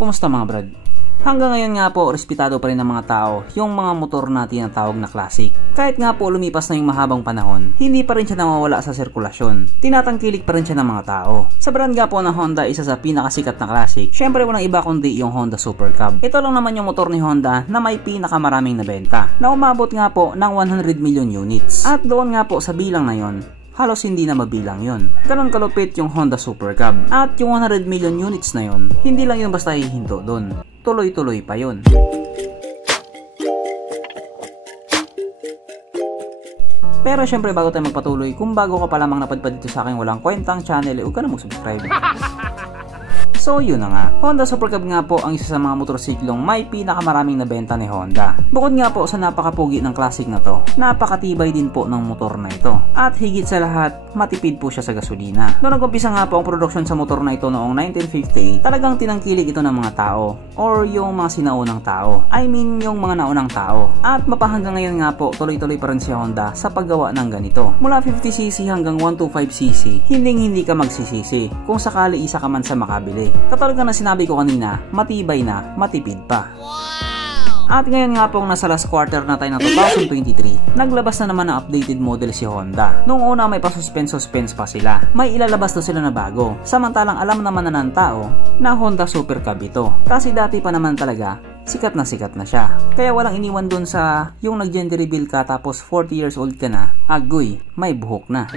Kumusta mga brad? Hanggang ngayon nga po, respetado pa rin ng mga tao yung mga motor na tinatawag na classic. Kahit nga po lumipas na yung mahabang panahon, hindi pa rin siya nawawala sa sirkulasyon. Tinatangkilik pa rin siya ng mga tao. Sa brand nga po ng Honda, isa sa pinakasikat na classic, syempre walang iba kundi yung Honda Super Cub. Ito lang naman yung motor ni Honda na may pinakamaraming nabenta, na umabot nga po ng 100 million units. At doon nga po sa bilang na yon, halos hindi na mabilang yon. Ganon kalupit yung Honda Super Cub. At yung 100 million units na yon, hindi lang yun basta hihinto doon. Tuloy-tuloy pa yun. Pero syempre bago tayo magpatuloy, kung bago ka pa lamang napadpad dito sa aking walang kwentang channel, huwag ka na mag-subscribe. So yun na nga, Honda Super Cub nga po ang isa sa mga motorsiklong may pinakamaraming nabenta ni Honda. Bukod nga po sa napakapugi ng classic na to, napakatibay din po ng motor na ito. At higit sa lahat, matipid po siya sa gasolina. Noong nag-umpisa nga po ang produksyon sa motor na ito noong 1958, talagang tinangkilik ito ng mga tao or yung mga sinaunang tao. I mean yung mga naunang tao. At mapahanggang ngayon nga po, tuloy-tuloy pa rin si Honda sa paggawa ng ganito. Mula 50cc hanggang 125cc, hindi ka magsisisi kung sakali isa ka man sa makabili. Katulad na sinabi ko kanina, matibay na, matipid pa. At ngayon nga pong nasa last quarter na tayo ng 2023, naglabas na naman ng updated model si Honda. Noong una may pa-suspense pa sila. May ilalabas to sila na bago. Samantalang alam naman na ng tao na Honda Super Cub ito. Kasi dati pa naman talaga, sikat na siya. Kaya walang iniwan dun sa yung nag-gender reveal ka tapos 40 years old ka na, agoy, may buhok na.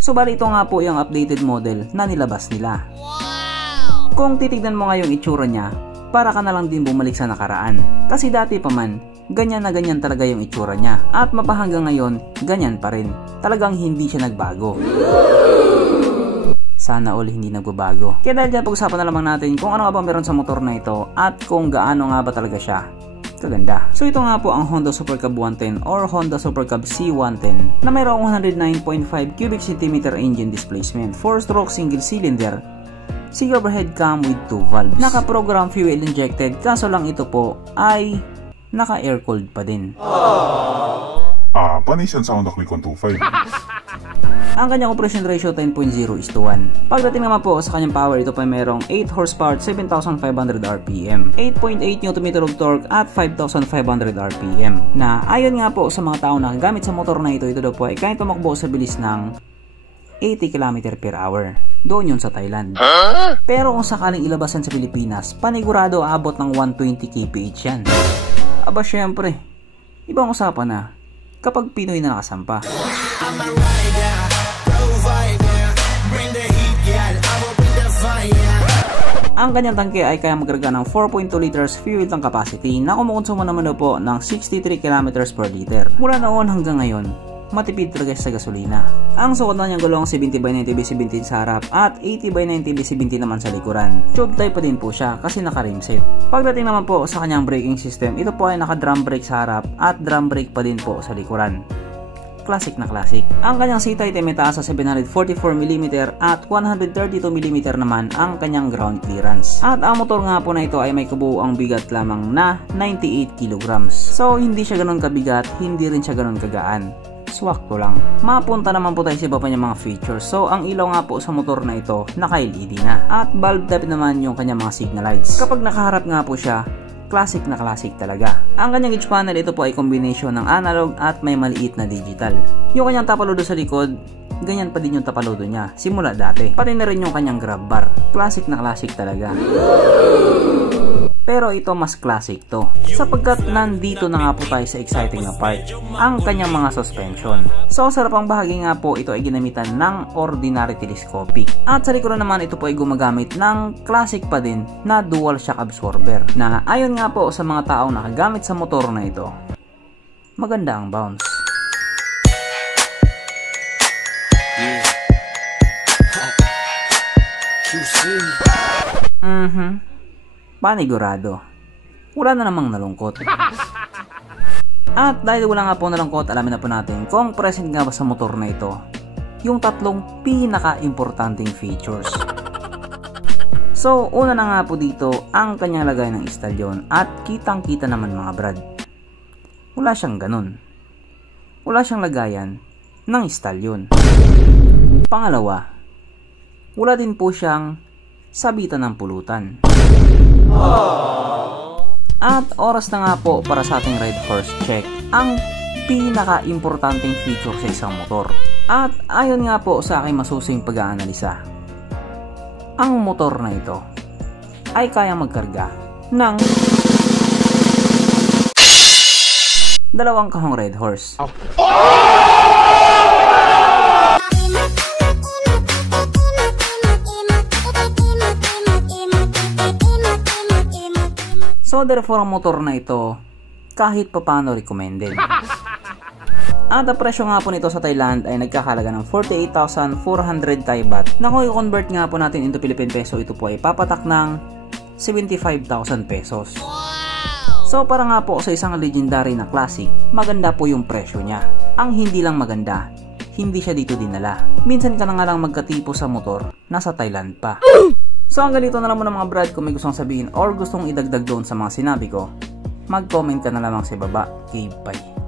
So bali ito nga po yung updated model na nilabas nila. Kung titignan mo nga yung itsura niya, para ka na lang din bumalik sa nakaraan. Kasi dati pa man, ganyan na ganyan talaga yung itsura niya. At mapahanggang ngayon, ganyan pa rin. Talagang hindi siya nagbago. Sana all hindi nagbabago. Kaya dahil dyan pag-usapan na lamang natin kung ano nga ba meron sa motor na ito at kung gaano nga ba talaga siya kaganda. So ito nga po ang Honda Super Cub 110 or Honda Super Cub C110 na mayroong 109.5 cubic centimeter engine displacement, 4-stroke single cylinder, single overhead cam with 2 valves. Naka-program fuel injected, kaso lang ito po ay naka-air cooled pa din. Panis yan sa Honda Click 125. Ang kanyang compression ratio 10.0:1. Pagdating naman po sa kanyang power, ito pa mayroong 8 horsepower at 7,500 RPM, 8.8 Nm of torque at 5,500 RPM. Na ayon nga po sa mga tao na gamit sa motor na ito daw po ay kaya tumakbo sa bilis ng 80 km/h. Doon yun sa Thailand. Pero kung sakaling ilabasan sa Pilipinas, panigurado aabot ng 120 kph yan. Aba syempre, ibang usapan na kapag Pinoy na nakasampa. Ang kanyang tangke ay kaya magkarga ng 4.2 liters fuel tank capacity na kumukonsumo naman daw po ng 63 km/liter. Mula noon hanggang ngayon, matipid talaga sa gasolina. Ang sukat na niyang gulong 70/90/70 sa harap at 80/90/70 naman sa likuran. Tube type pa din po siya kasi naka-rim set. Pagdating naman po sa kanyang braking system, ito po ay naka-drum brake sa harap at drum brake pa din po sa likuran. Classic na classic. Ang kanyang seat height ay may taas sa 744mm at 132mm naman ang kanyang ground clearance. At ang motor nga po na ito ay may kabuuang bigat lamang na 98 kg. So hindi siya ganoon kabigat, hindi rin siya ganoon kagaan. Swakto lang. Mapunta naman po tayo sa iba pa niyang mga features. So ang ilaw nga po sa motor na ito naka-LED na. At bulb type naman yung kanyang mga signal lights. Kapag nakaharap nga po siya, classic na classic talaga. Ang kanyang gauge panel, ito po ay combination ng analog at may maliit na digital. Yung kanyang tapaludo sa likod, ganyan pa din yung tapaludo niya simula dati. Pati na rin yung kanyang grab bar. Classic na classic talaga. Pero ito mas classic to, sapagkat nandito na nga po tayo sa exciting na part, ang kanyang mga suspension. So sa harapang bahagi nga po, ito ay ginamitan ng ordinary telescopic. At sa likuran naman, ito po ay gumagamit ng classic pa din na dual shock absorber, na ayon nga po sa mga taong nakagamit sa motor na ito, maganda ang bounce. Panigurado. Wala na namang nalungkot. At dahil wala nga po nalungkot, alamin na po natin kung present nga ba sa motor na ito yung tatlong pinaka-importanting features. So, una na nga po dito ang kanyang lagay ng istalyon at kitang-kita naman mga brad. Wala siyang ganun. Wala siyang lagayan ng istalyon. Pangalawa, wala din po siyang sabitan ng pulutan. At oras na nga po para sa ating Red Horse check, ang pinaka-importanting feature sa isang motor. At ayon nga po sa aking masusing pag-aanalisa, ang motor na ito ay kayang magkarga ng 2 kahong Red Horse. So therefore ang motor na ito kahit papano recommended. At ang presyo nga po nito sa Thailand ay nagkakalaga ng 48,400 Thai baht, na kung i-convert nga po natin into Philippine peso, ito po ay papatak ng 75,000 pesos. So para nga po sa isang legendary na classic, maganda po yung presyo niya. Ang hindi lang maganda, hindi siya dito dinala. Minsan ka na nga lang magkatipo sa motor, nasa Thailand pa. So hanggang dito na lang muna mga brad. Kung may gustong sabihin or gustong idagdag doon sa mga sinabi ko, mag-comment ka na lamang sa baba. Okay, bye.